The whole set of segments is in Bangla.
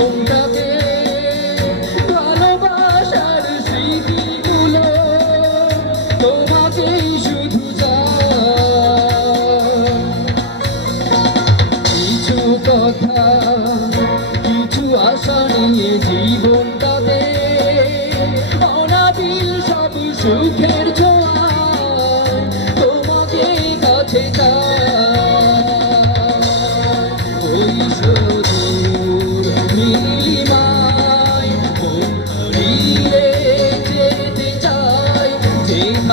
um vi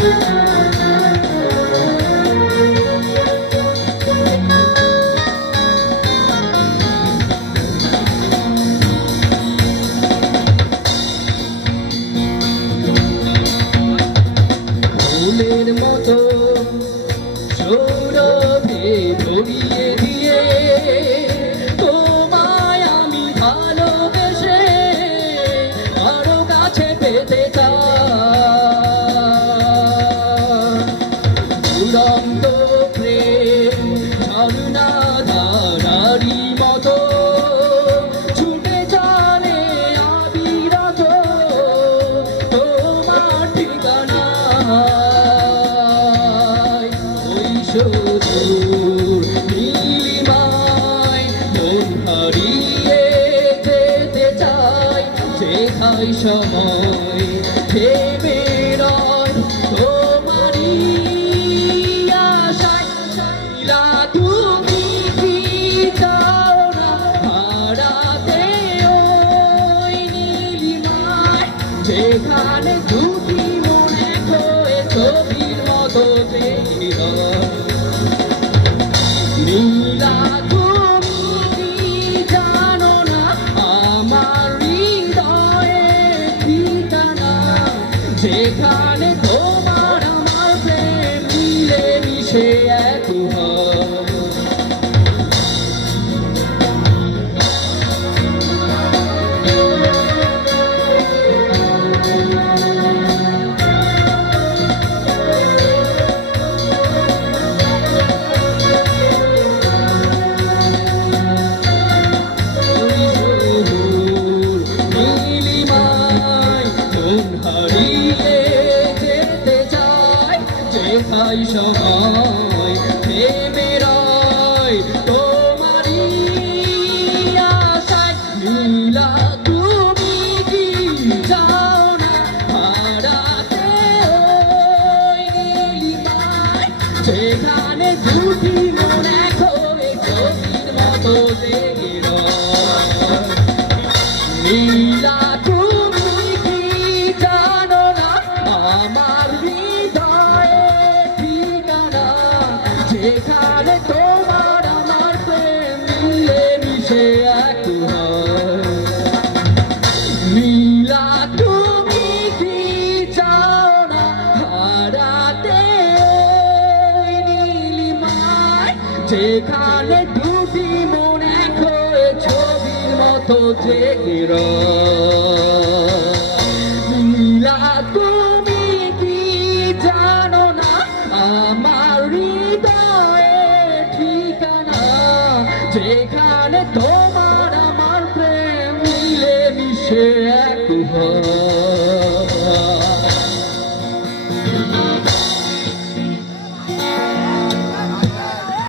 in the. Sudando সবে তাই সময় থেমে রয় তোমারি আশায় নীলা তুমি কি চাও না? হারাতে ওই নীলিমায় সেখানে দুটি মন এক হয়ে ছবির মতো জেগে রয়। নীলা সে এক নীলা তুমি যেখানে দুটি মনে করে ছবির মতো জেগে Mm-hmm.